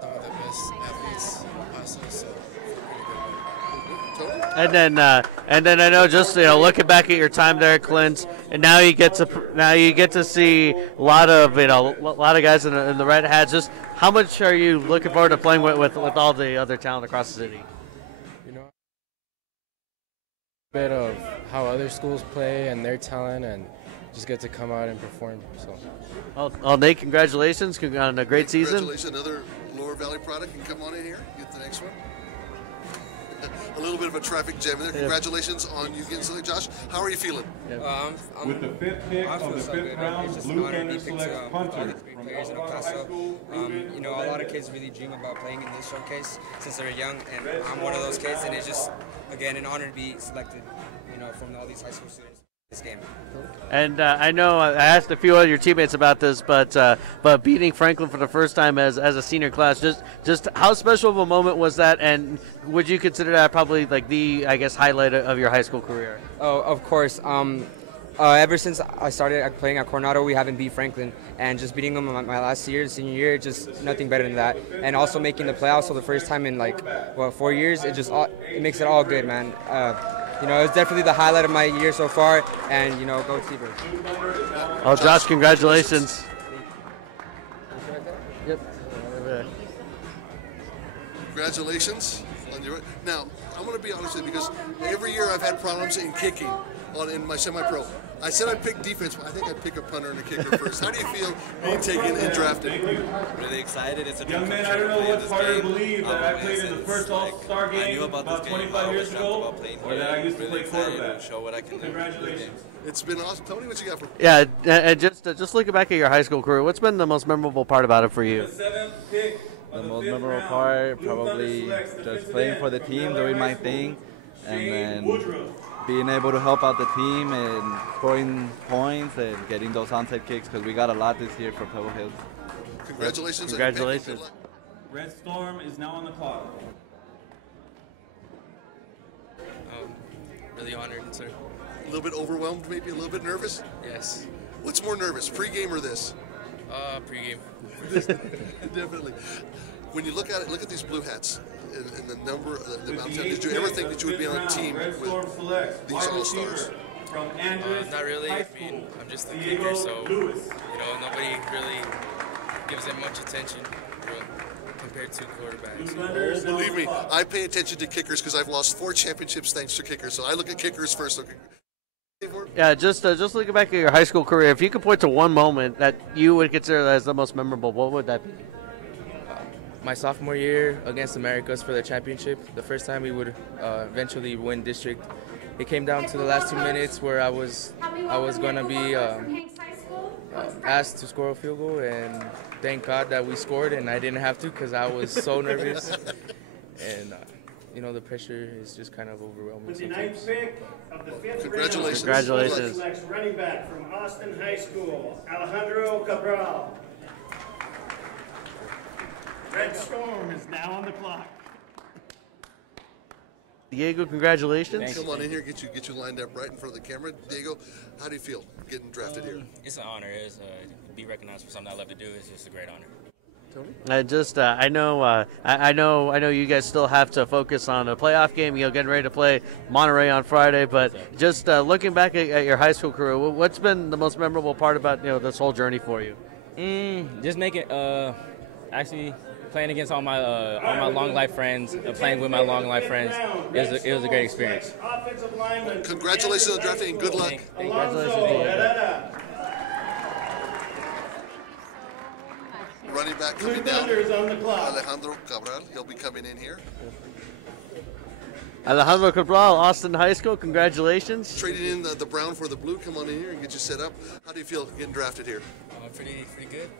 some of the best athletes in Paso, so I feel pretty good about it. And then I know, just looking back at your time there, Clint, and now you get to see a lot of guys in the red hats. Just how much are you looking forward to playing with all the other talent across the city? You know, a bit of how other schools play and their talent, and just get to come out and perform. So, well, Nate, congratulations on a great season. Congratulations, another Lower Valley product can come on in here. Get the next one. A little bit of a traffic jam there. Congratulations on you getting selected, Josh. How are you feeling? With the fifth pick of the fifth round, Blue Thunder selects punter from players in El Paso. You know, a lot of kids really dream about playing in this showcase since they're young, and I'm one of those kids, and it's just, again, an honor to be selected, you know, from all these high school students. This game. And I know I asked a few of your teammates about this, but beating Franklin for the first time as a senior class, just how special of a moment was that, and would you consider that probably like the, I guess, highlight of your high school career? Oh, of course. Ever since I started playing at Coronado, we haven't beat Franklin, and just beating them my last year, senior year, just nothing better than that. And also making the playoffs for the first time in 4 years, it makes it all good, man. You know, it's definitely the highlight of my year so far, and, you know, go Seabird. Oh, Josh, congratulations. Yep. Congratulations on your. Now, I'm going to be honest with you, because every year I've had problems in kicking in my semi-pro. I said I'd pick defense, but I think I'd pick a punter and a kicker first. How do you feel being taken and drafted? Really excited. It's a young man, I don't know what part of believe that I played in the first All-Star game about 25 years ago, or that I used to play quarterback. Show what I can do. Congratulations. It's been awesome. Tony, what you got for? Yeah, and just looking back at your high school career, what's been the most memorable part about it for you? The most memorable part, probably just playing for the team, doing my thing, and then being able to help out the team and scoring points and getting those onside kicks, because we got a lot this year from Pebble Hills. Congratulations. Congratulations. Red Storm is now on the clock. Really honored, sir. A little bit overwhelmed, maybe a little bit nervous? Yes. What's more nervous, pregame or this? Pregame. Definitely. When you look at it, look at these blue hats and the number, the amount of time. Did you ever think that you would be on a team with these all-stars? Not really. I mean, I'm just the kicker, so, you know, nobody really gives it much attention compared to quarterbacks. Oh, believe me, I pay attention to kickers because I've lost 4 championships thanks to kickers, so I look at kickers first. Okay. Yeah, just looking back at your high school career, if you could point to one moment that you would consider as the most memorable, what would that be? My sophomore year against Americas for the championship, the first time we would eventually win district. It came down to the last 2 minutes where I was going to be asked to score a field goal, and thank God that we scored and I didn't have to, because I was so nervous. And you know, the pressure is just kind of overwhelming. With the 9th pick of the 5th Congratulations. Congratulations. selects running back from Austin High School, Alejandro Cabral. Red Storm is now on the clock. Diego, congratulations. Come on in here, get you lined up right in front of the camera. Diego, how do you feel getting drafted here? It's an honor. It's to be recognized for something I love to do. It's just a great honor. I know you guys still have to focus on a playoff game. You know, getting ready to play Monterey on Friday. But just looking back at your high school career, what's been the most memorable part about this whole journey for you? Just making actually playing against all my long life friends, playing with my long life friends. It was a great experience. Congratulations on drafting and good luck. Congratulations. Running back coming down, Alejandro Cabral. He'll be coming in here. Alejandro Cabral, Austin High School. Congratulations. Trading in the brown for the blue. Come on in here and get you set up. How do you feel getting drafted here? Pretty good.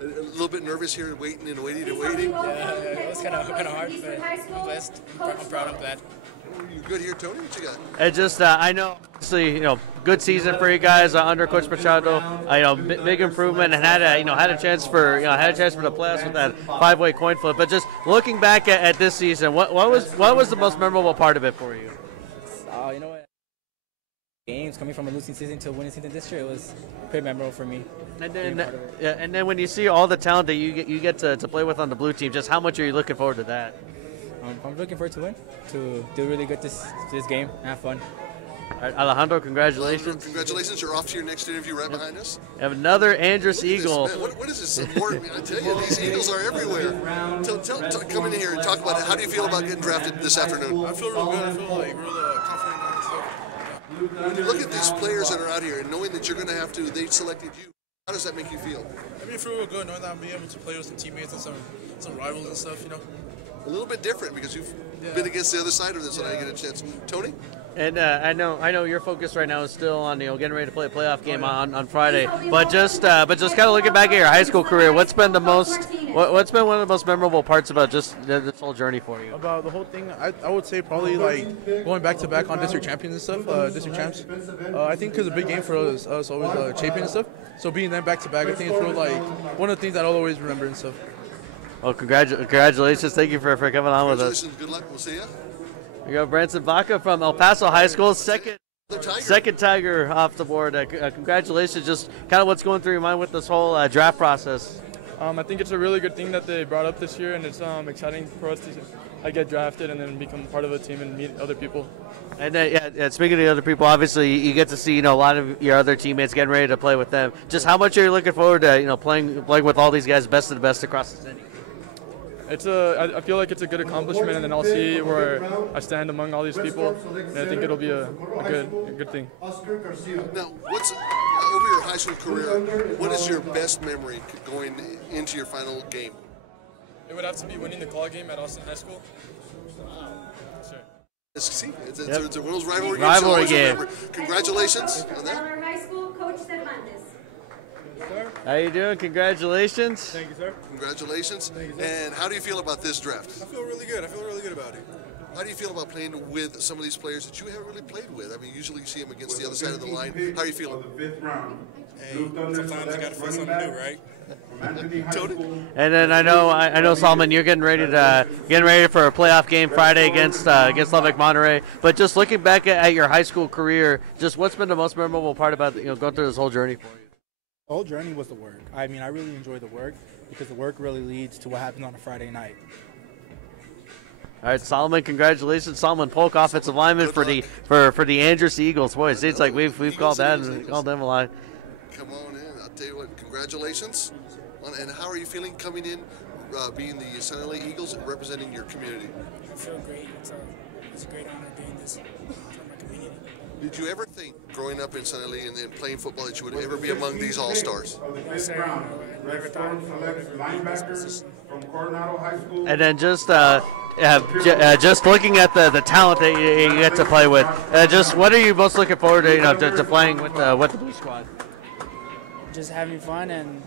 A little bit nervous here, waiting and waiting and waiting. Yeah, it was kind of hard, but I'm blessed. I'm proud. I'm glad. You good here, Tony? What you got? It just, I know, obviously, good season for you guys under Coach Machado. Big improvement, and had a chance for the playoffs with that 5-way coin flip. But just looking back at this season, what was the most memorable part of it for you? You know what? Games coming from a losing season to a winning season this year, it was pretty memorable for me. And then when you see all the talent that you get to play with on the blue team, just how much are you looking forward to that? I'm looking forward to win, to do really good this game, have fun. All right, Alejandro, congratulations. Congratulations, you're off to your next interview right behind us. We have another Andrus Eagle. What is this? I tell you, these Eagles are everywhere. Come in here and talk about it. How do you feel about getting drafted this afternoon? I feel real good. I feel like real confident in myself. When you look at these players that are out here and knowing that you're going to have to, they selected you, how does that make you feel? I feel real good knowing that I'll be able to play with some teammates and some rivals and stuff, A little bit different because you've been against the other side of this, and I get a chance. Tony? And I know your focus right now is still on getting ready to play a playoff game on Friday. But just kind of looking back at your high school career, what's been one of the most memorable parts about just this whole journey for you? About the whole thing, I would say probably like going back to back on district champions and stuff, district champs. I think because a big game for us always champion and stuff. So being them back to back, I think it's real like one of the things that I'll always remember and stuff. Well, congratulations! Thank you for coming on with us. Good luck. We'll see you. We got Branson Vaca from El Paso High School, second Tiger off the board. Congratulations! Just kind of what's going through your mind with this whole draft process. I think it's a really good thing that they brought up this year, and it's exciting for us to get drafted and then become part of a team and meet other people. And then, speaking of the other people, obviously you get to see a lot of your other teammates getting ready to play with them. Just how much are you looking forward to playing with all these guys, best of the best across the city? I feel like it's a good accomplishment, and then I'll see where I stand among all these people, and I think it'll be a good thing. Now, what's over your high school career? What is your best memory going into your final game? It would have to be winning the call game at Austin High School. Sure. It's one of those rivalry games. Congratulations on that. High School Coach Cervantes. How you doing? Congratulations. Thank you, sir. Congratulations. And how do you feel about this draft? I feel really good. I feel really good about it. How do you feel about playing with some of these players that you haven't really played with? I mean, usually you see them against the other side of the line. How are you feeling? Hey, sometimes you got to feel something new, right? And then I know, Solomon, you're getting ready for a playoff game Friday against Lubbock Monterey. But just looking back at your high school career, just what's been the most memorable part about going through this whole journey for you? The whole journey was the work. I mean, I really enjoy the work because the work really leads to what happens on a Friday night. All right, Solomon, congratulations. Solomon Polk, offensive lineman for the Andrus Eagles. Boy, it seems like we've called them a lot. Come on in. I'll tell you what, congratulations. And how are you feeling coming in, being the Sun LA Eagles and representing your community? I feel great. It's a great honor being this for my community. Did you ever think, growing up in Sun LA and playing football, that you would ever be among these All-Stars? I never thought I would be in this position. And then just looking at the talent that you get to play with, just what are you most looking forward to playing with the Blue Squad? Just having fun and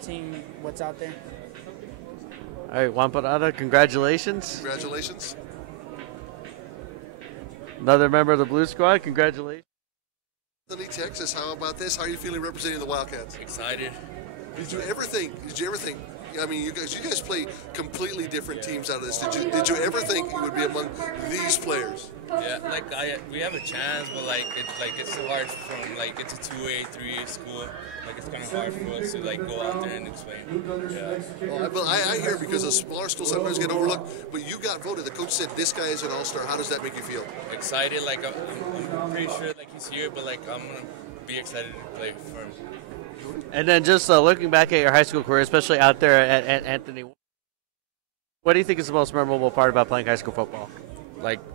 seeing what's out there. All right, Juan Parada, congratulations. Congratulations. Another member of the Blue Squad, congratulations. Anthony, Texas, how about this? How are you feeling representing the Wildcats? Excited. Did you ever think? I mean, you guys play completely different teams out of this. Did you ever think you would be among these players? Yeah, we have a chance, but it's so hard from it's a 2A, 3A school. It's kind of hard for us to go out there and explain. Yeah. Well, I hear because a smaller school sometimes get overlooked, but you got voted. The coach said this guy is an all-star. How does that make you feel? Excited. I'm pretty sure he's here, but I'm gonna be excited to play for him. And then just looking back at your high school career, especially out there at Anthony, what do you think is the most memorable part about playing high school football?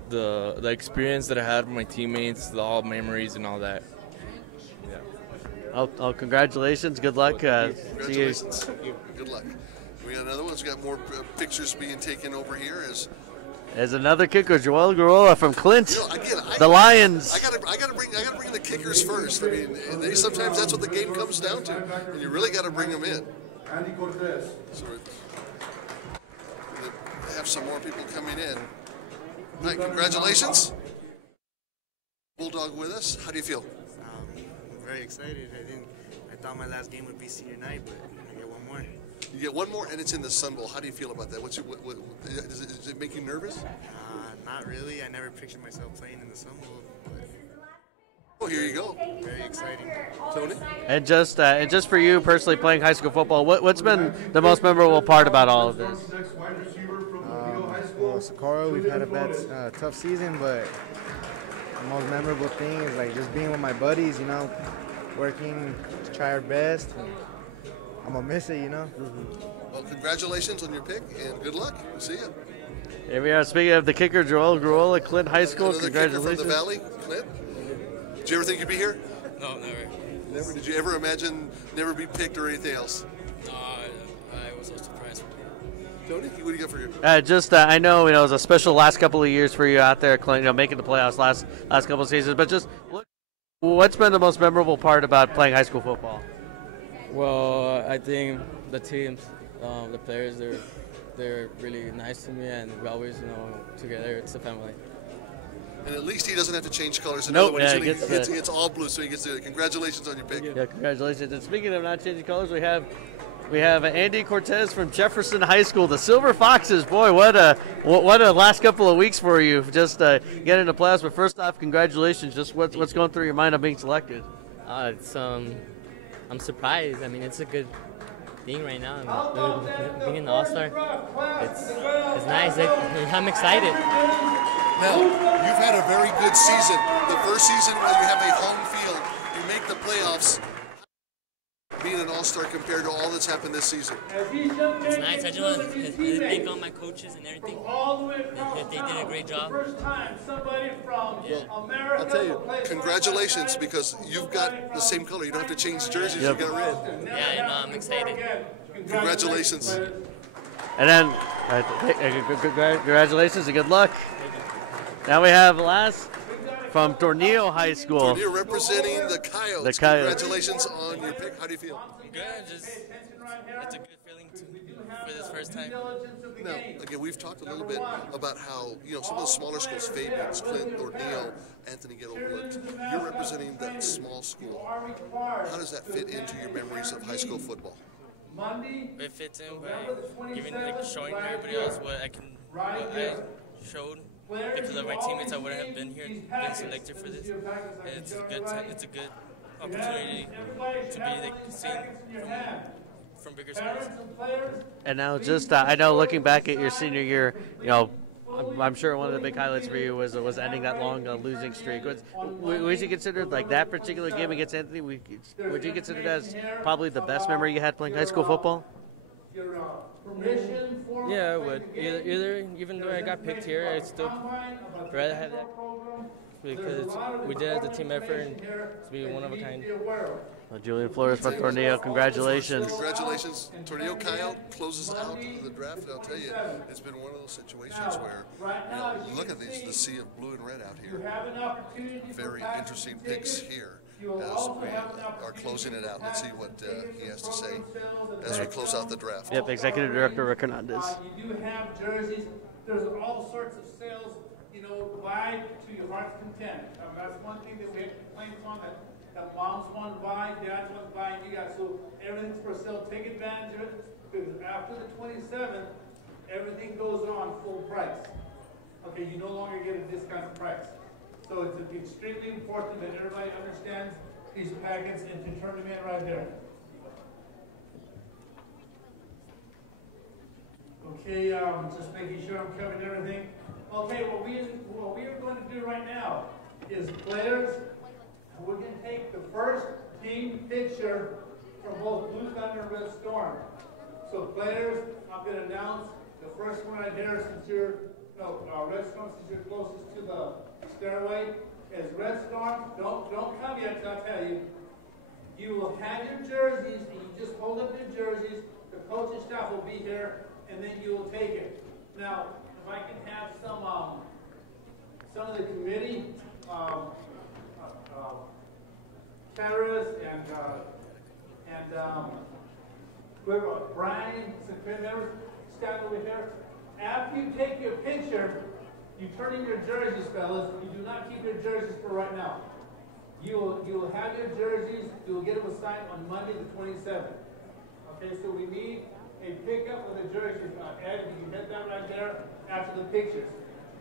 The experience that I had with my teammates, all memories and all that. Oh, congratulations. Good luck. Congratulations. Good luck. We got another one. We got more pictures being taken over here as As another kicker, Joel Garola from Clint, Again, the Lions. I gotta bring the kickers first. I mean, sometimes that's what the game comes down to, and you really got to bring them in. So we have some more people coming in. All right, congratulations. Bulldog with us. How do you feel? I'm very excited. I thought my last game would be senior night, but I get one more. You get one more, and it's in the Sun Bowl. How do you feel about that? Does it make you nervous? Not really. I never pictured myself playing in the Sun Bowl. Oh, here you go. Very exciting. Tony? And just for you personally playing high school football, what's been the most memorable part about all of this? Well, Socorro, we've had a tough season, but the most memorable thing is like just being with my buddies, working to try our best. And I'm gonna miss it, Well, congratulations on your pick, and good luck. We'll see you. Here we are. Speaking of the kicker, Joel Garola, Clint High School. Another Congratulations. kicker from the Valley, Clint. Did you ever think you'd be here? No, never. Never. Did you ever imagine never be picked or anything else? No, I was so surprised. Tony, what do you got for you? I know, it was a special last couple of years for you out there, Clint, making the playoffs last couple of seasons. But just what's been the most memorable part about playing high school football? Well, I think the teams, the players, they're really nice to me, and we're always, together. It's a family. And at least he doesn't have to change colors. Nope, He gets all blue, so he gets to do it. Congratulations on your pick. Yeah, congratulations. And speaking of not changing colors, we have Andy Cortez from Jefferson High School, the Silver Foxes. Boy, what a last couple of weeks for you. Just getting into playoffs. But first off, congratulations. Just what's going through your mind on being selected? I'm surprised. I mean, it's a good thing right now. Being an All-Star, it's nice. I'm excited. Now, you've had a very good season. The first season where you have a home field, you make the playoffs. Being an All-Star compared to all that's happened this season. It's nice. I just want to thank all my coaches and everything. They did a great job. I'll tell you, congratulations, because you've got the same color. You don't have to change jerseys. Yep. You've got red. Yeah, I'm excited. Congratulations. And then, congratulations and good luck. Now we have last from Tornillo High School. Tornillo representing the Coyotes. Congratulations on your pick. How do you feel? Good. It's a good feeling for this first time. Now, again, we've talked a little bit about how, some of the smaller schools, Fabians, Clint, Tornillo, Anthony get overlooked. You're representing that small school. How does that fit into your memories of high school football? It fits in by showing everybody else what I showed. Because of my teammates, I wouldn't have been here, been selected for this. And it's a good opportunity to be seen from bigger schools. And now, I know looking back at your senior year, I'm sure one of the big highlights for you was ending that long losing streak. Would you consider that particular game against Anthony? Would you consider that as probably the best memory you had playing high school football? Yeah, I would. Even though I got picked here, I'd still rather have that because we did it as a team effort and to be one of a kind. Well, Julian Flores from Tornillo, congratulations. Congratulations. Tornillo Coyote closes out the draft. And I'll tell you, it's been one of those situations where, look at the sea of blue and red out here. Very interesting picks here as we are closing it out. Let's see what he has to say as we close out the draft. Yep, Executive Director Rick Hernandez. You do have jerseys. There's all sorts of sales, buy to your heart's content. That's one thing that we have complaints on, that moms want to buy, dads want to buy, and you guys. So everything's for sale. Take advantage of it, because after the 27th, everything goes on full price. Okay, you no longer get a discounted price. So it's extremely important that everybody understands these packets and to turn them in right there. Okay, just making sure I'm covering everything. Okay, what we are going to do right now is players, we're going to take the first team picture from both Blue Thunder and Red Storm. So players, I'm going to announce the first one right there since you're, Red Storm, since you're closest to the stairway, is Red Storm. Don't come yet until I tell you. You will have your jerseys, and you just hold up your jerseys. The coaching staff will be here, and then you will take it. Now, if I can have some of the committee, Paris and whoever, Brian, some committee members, stand over here. After you take your picture, you turn in your jerseys, fellas. You do not keep your jerseys for right now. You will have your jerseys. You will get them assigned on Monday the 27th. Okay, so we need a pickup of the jerseys. Ed, you can hit that right there after the pictures.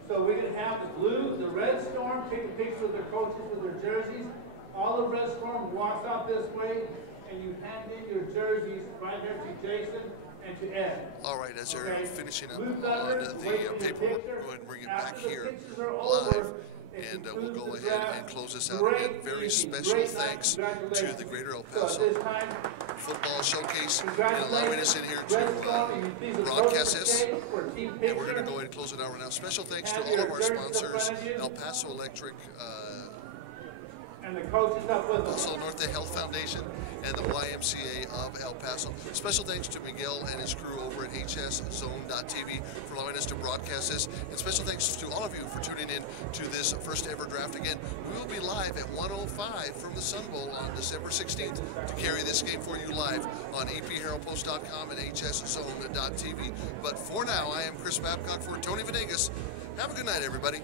So we're going to have the Red Storm take a picture of their coaches with their jerseys. All the Red Storm walks out this way, and you hand in your jerseys right there to Jason and to Ed. All right, as they're finishing up on the paperwork, we'll go ahead and bring it back here live. And we'll go ahead and close this out again. Very special thanks to the Greater El Paso Football Showcase and allowing us in here to broadcast this. And we're going to go ahead and close it out right now. Special thanks to all of our sponsors, El Paso Electric, and the coaches up with us. Also Norte Health Foundation and the YMCA of El Paso. Special thanks to Miguel and his crew over at hszone.tv for allowing us to broadcast this. And special thanks to all of you for tuning in to this first ever draft. Again, we will be live at 1:05 from the Sun Bowl on December 16th to carry this game for you live on apheraldpost.com and hszone.tv. But for now, I am Chris Babcock for Tony Venegas. Have a good night, everybody.